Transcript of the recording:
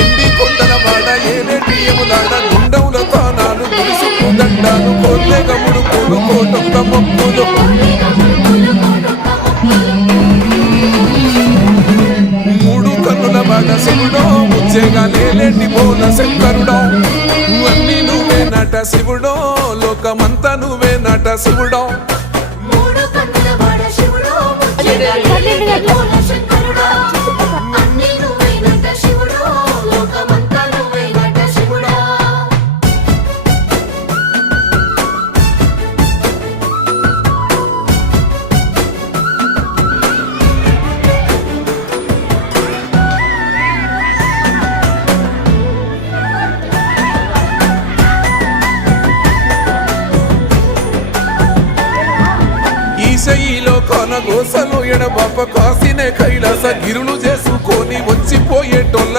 ఎండి కొండల వాడ ఏలేటి ఎములాడ గుండముల తానాలు గుడిసుకు దండాలు కోర్లే గముడు పూలు కోటొక్క మొక్కులు మూడు కన్నుల వాడ శివుడో ముచ్చేగా లేలేటి బోల శంకరుడో అన్ని నువ్వే నట శివుడో లోకమంతా నువ్వే నట శివుడో ఈశయిలో కొనగోసలు ఎడబాప కాసినే కైలాస గిరులు చేసుకొని వచ్చిపోయేటోళ్ళ